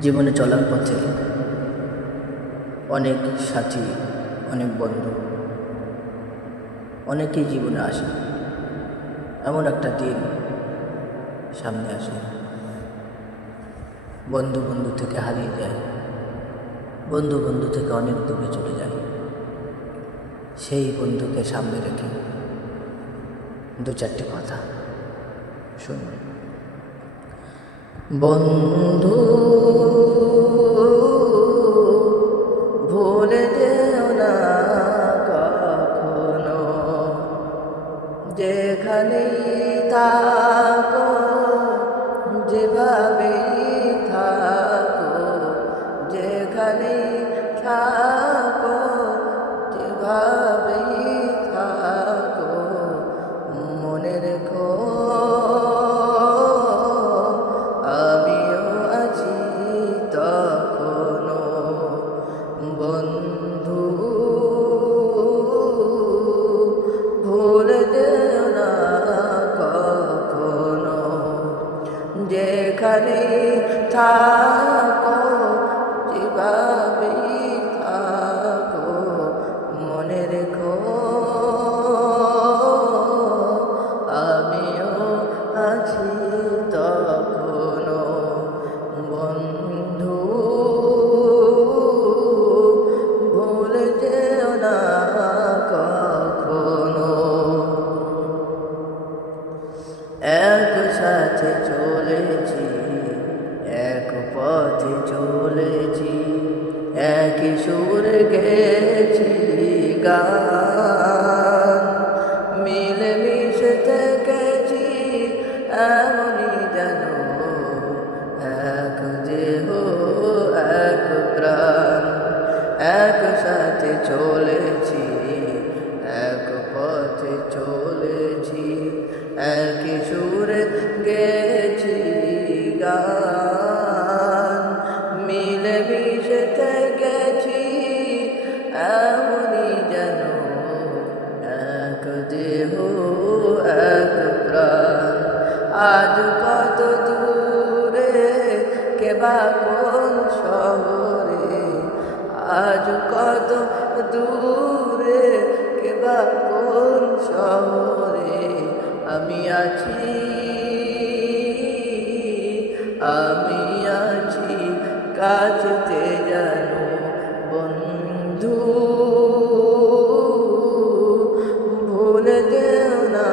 জীবনে চলার পথে অনেক সাথী, অনেক বন্ধু, অনেকেই জীবনে আসে। এমন একটা দিন সামনে আসে। বন্ধু বন্ধু থেকে হারিয়ে যায়। বন্ধু বন্ধু থেকে অনেক দূরে চলে যায়। সেই বন্ধুকে সামনে রেখে দু চারটি কথা শুনবেন বন্ধু ভুলে যেও না কখনো। যেখানে থাকো থাকো যেভাবে থাকো মনে রেখো আমিও আছি তখনো বন্ধু ভুলে যেও না কখনো একসাথে চলেছি। পথে চলেছি একই সুর গেছি গান কোন শহরে। আজ কত দূরে কেবা কোন শহরে আমি আছি? আমি আছি কাছতে জানো বন্ধু। ভুলে যেও না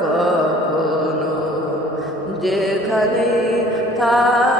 কখনো, যেখানে থাকো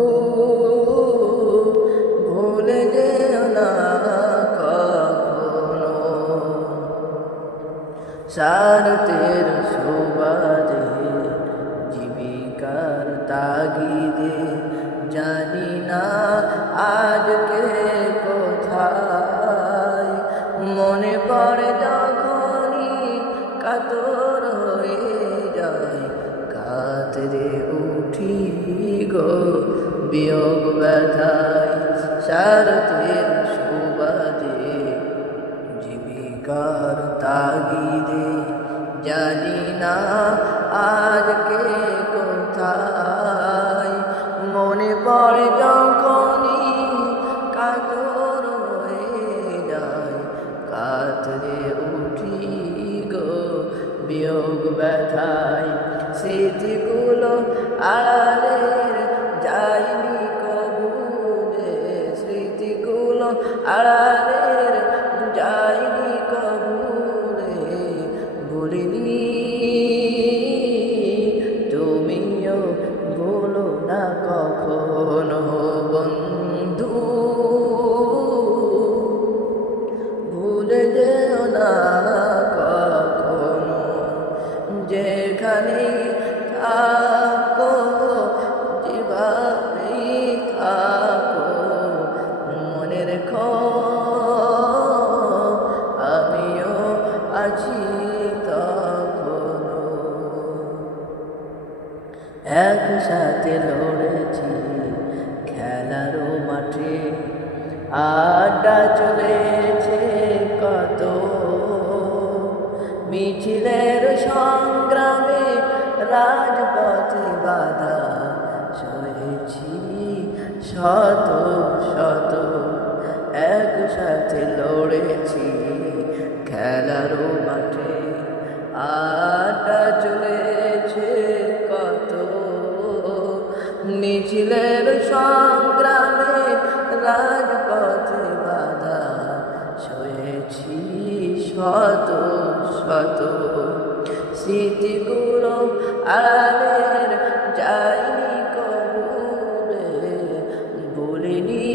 স্বার্থের সুবাদে জীবিকার তাগিদে জানি না আজকে কোথায়। মনে পড়ে যখনই কাতর হয়ে যায়, কাতরে উঠি গো বিয়োগ ব্যথায়। স্বার্থের সুবাদে জীবিকার তাগিদে জানি না আজকে কোথায়। মনে পড়ে যখনই কাতর হয়ে যায়, কাতরে উঠি গো বিয়োগ ব্যথায়। স্মৃতিগুলো আড়ালের যায়নি কবুলে স্মৃতিগুলো আড়ালের যায়নি একসাথে লড়েছি, খেলারও মাঠে আড্ডা চলেছে কত। মিছিলের সংগ্রামে রাজপথে বাধা সয়েছি শত শত। একসাথে লড়েছি, খেলারও মাঠে আড্ডা চলেছে। মিছিলের সংগ্রামে রাজপথে বাধা, সয়েছি শত শত। স্মৃতিগুলো আলের যাইনি কবুরে বলিনি।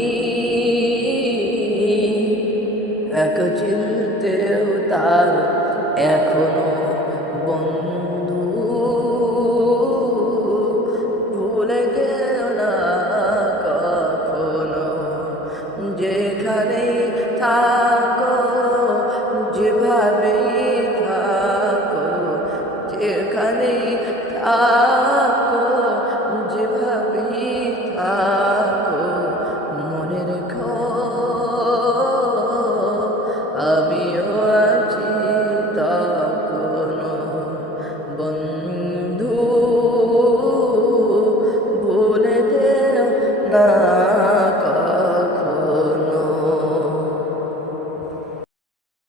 এক চিনতেও তার এখনও বন্ধু। ভুলে গেল Uh...